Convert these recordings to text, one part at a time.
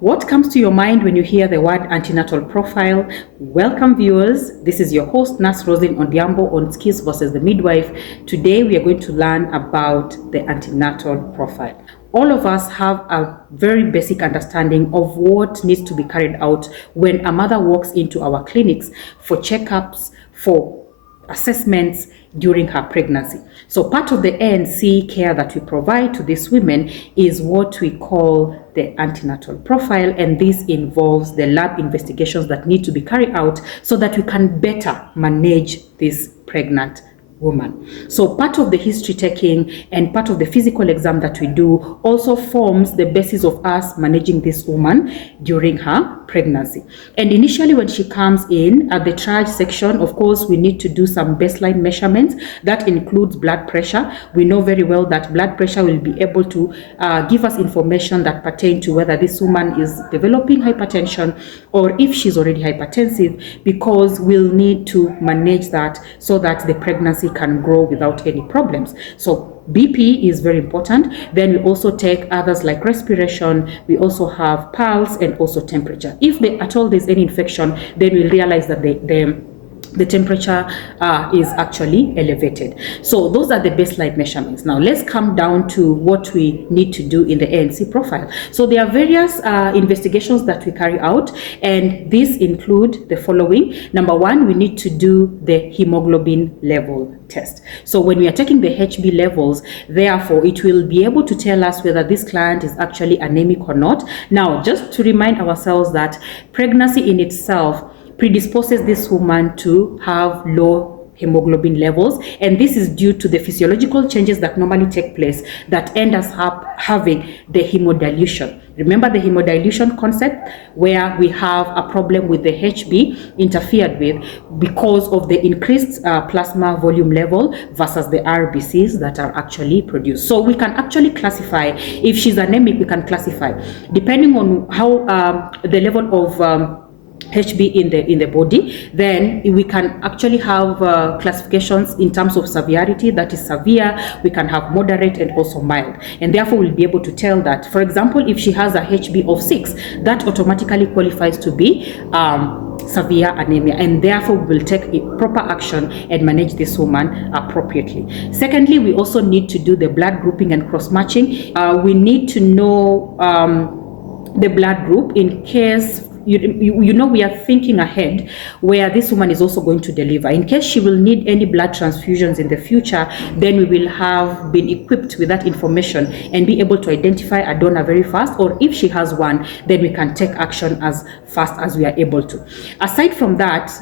What comes to your mind when you hear the word antenatal profile? Welcome viewers, this is your host Nurse Rosin Ondiambo on Skills versus the Midwife. Today we are going to learn about the antenatal profile. All of us have a very basic understanding of what needs to be carried out when a mother walks into our clinics for checkups, for assessments during her pregnancy. So part of the ANC care that we provide to these women is what we call the antenatal profile, and this involves the lab investigations that need to be carried out so that we can better manage this pregnant woman. So part of the history taking and part of the physical exam that we do also forms the basis of us managing this woman during her pregnancy. And initially when she comes in at the triage section, of course, we need to do some baseline measurements. That includes blood pressure. We know very well that blood pressure will be able to give us information that pertain to whether this woman is developing hypertension or if she's already hypertensive, because we'll need to manage that so that the pregnancy can grow without any problems. So BP is very important. Then we also take others like respiration. We also have pulse and also temperature. If at all there's any infection, then we realize that the temperature is actually elevated. So those are the baseline measurements. Now let's come down to what we need to do in the ANC profile. So there are various investigations that we carry out, and these include the following. Number one, we need to do the hemoglobin level test. So when we are taking the HB levels, therefore it will be able to tell us whether this client is actually anemic or not. Now, just to remind ourselves that pregnancy in itself predisposes this woman to have low hemoglobin levels, and this is due to the physiological changes that normally take place that end us up having the hemodilution. Remember the hemodilution concept, where we have a problem with the HB interfered with because of the increased plasma volume level versus the RBCs that are actually produced. So we can actually classify, if she's anemic, we can classify depending on how the level of HB in the body. Then we can actually have classifications in terms of severity, that is severe, we can have moderate and also mild, and therefore we'll be able to tell that, for example, if she has a HB of 6, that automatically qualifies to be severe anemia, and therefore we will take a proper action and manage this woman appropriately. Secondly, we also need to do the blood grouping and cross-matching. We need to know the blood group in case you know we are thinking ahead where this woman is also going to deliver. In case she will need any blood transfusions in the future, then we will have been equipped with that information and be able to identify a donor very fast, or if she has one, then we can take action as fast as we are able to. Aside from that,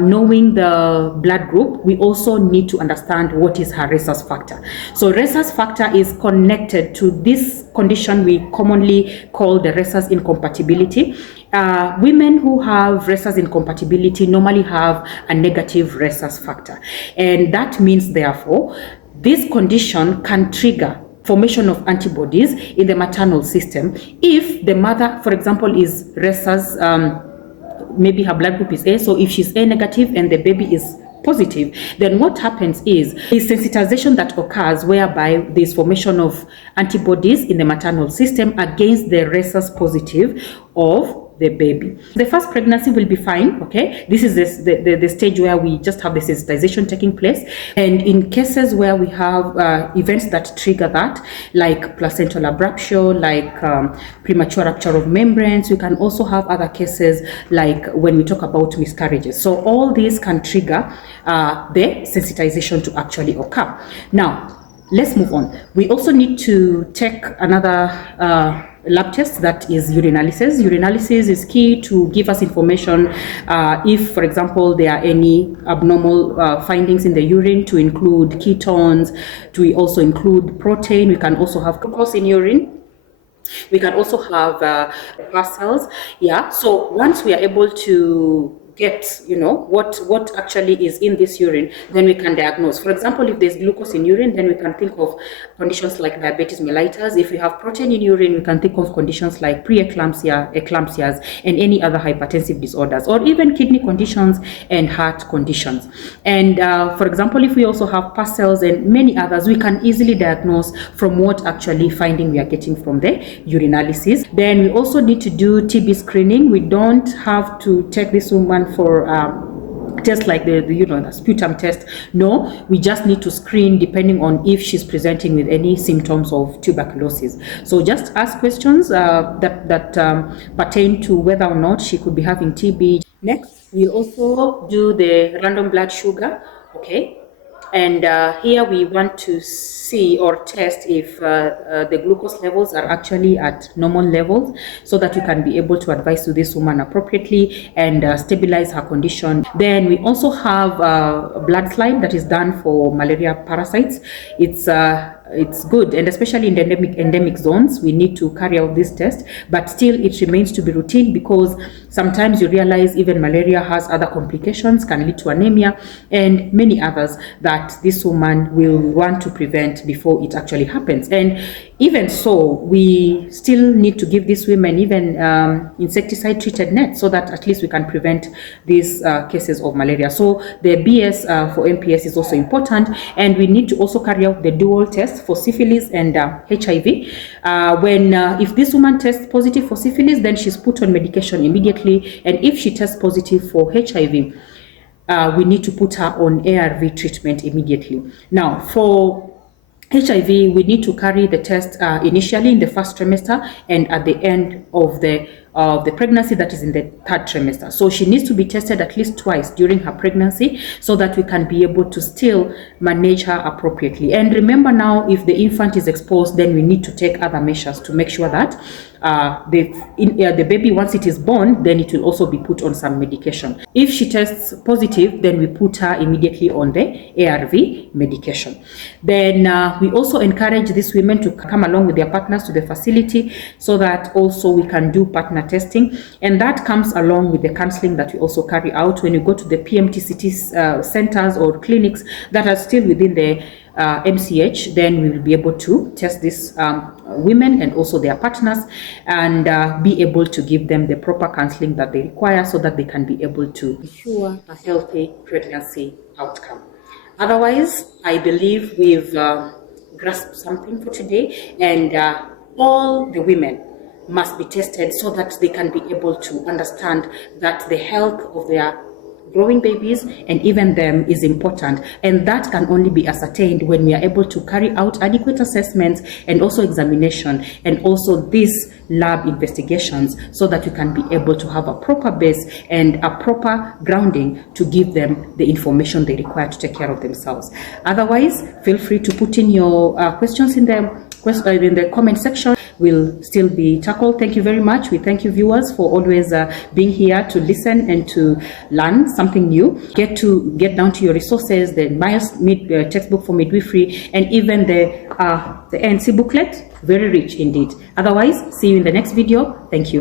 knowing the blood group, we also need to understand what is her rhesus factor. So rhesus factor is connected to this condition we commonly call the rhesus incompatibility. Women who have rhesus incompatibility normally have a negative rhesus factor, and that means therefore this condition can trigger formation of antibodies in the maternal system if the mother, for example, is rhesus, maybe her blood group is A, so if she's A negative and the baby is positive, then what happens is sensitization that occurs whereby there's formation of antibodies in the maternal system against the rhesus positive of the baby. The first pregnancy will be fine, okay? This is the stage where we just have the sensitization taking place. And in cases where we have events that trigger that, like placental abruption, like premature rupture of membranes, we can also have other cases like when we talk about miscarriages. So all these can trigger the sensitization to actually occur. Now, let's move on. We also need to take another lab test, that is urinalysis. Urinalysis is key to give us information if, for example, there are any abnormal findings in the urine, to include ketones, to also include protein. We can also have glucose in urine. We can also have cells. Yeah. So once we are able to get, what actually is in this urine, then we can diagnose. For example, if there's glucose in urine, then we can think of conditions like diabetes mellitus. If we have protein in urine, we can think of conditions like preeclampsia, eclampsias, and any other hypertensive disorders, or even kidney conditions and heart conditions. And for example, if we also have pus cells and many others, we can easily diagnose from what actually finding we are getting from the urinalysis. Then we also need to do TB screening. We don't have to take this woman for tests like the sputum test. No, we just need to screen depending on if she's presenting with any symptoms of tuberculosis. So just ask questions that pertain to whether or not she could be having TB. Next, we'll also do the random blood sugar. Okay, and here we want to see or test if the glucose levels are actually at normal levels, so that we can be able to advise to this woman appropriately and stabilize her condition. Then we also have blood slide that is done for malaria parasites. It's good, and especially in the endemic zones, we need to carry out this test, but still it remains to be routine, because sometimes you realize even malaria has other complications, can lead to anemia and many others that this woman will want to prevent before it actually happens. And even so, we still need to give these women even insecticide treated nets, so that at least we can prevent these cases of malaria. So the BS for MPS is also important, and we need to also carry out the dual test for syphilis and HIV. If this woman tests positive for syphilis, then she's put on medication immediately, and if she tests positive for HIV, we need to put her on ARV treatment immediately. Now, for HIV, we need to carry the test initially in the first trimester and at the end of the pregnancy, that is in the third trimester. So she needs to be tested at least twice during her pregnancy, so that we can be able to still manage her appropriately. And remember now, if the infant is exposed, then we need to take other measures to make sure that the baby, once it is born, then it will also be put on some medication. If she tests positive, then we put her immediately on the ARV medication. Then we also encourage these women to come along with their partners to the facility, so that also we can do partner testing, and that comes along with the counseling that we also carry out when you go to the PMTCT centers or clinics that are still within the MCH. Then we will be able to test these women and also their partners, and be able to give them the proper counseling that they require, so that they can be able to ensure a healthy pregnancy outcome. Otherwise, I believe we've grasped something for today, and all the women must be tested, so that they can be able to understand that the health of their growing babies and even them is important, and that can only be ascertained when we are able to carry out adequate assessments and also examination, and also these lab investigations, so that we can be able to have a proper base and a proper grounding to give them the information they require to take care of themselves. Otherwise, feel free to put in your questions in the comment section. Will still be tackled. Thank you very much. We thank you, viewers, for always being here to listen and to learn something new. Get down to your resources, the Myers textbook for midwifery, and even the ANC booklet. Very rich indeed. Otherwise, see you in the next video. Thank you.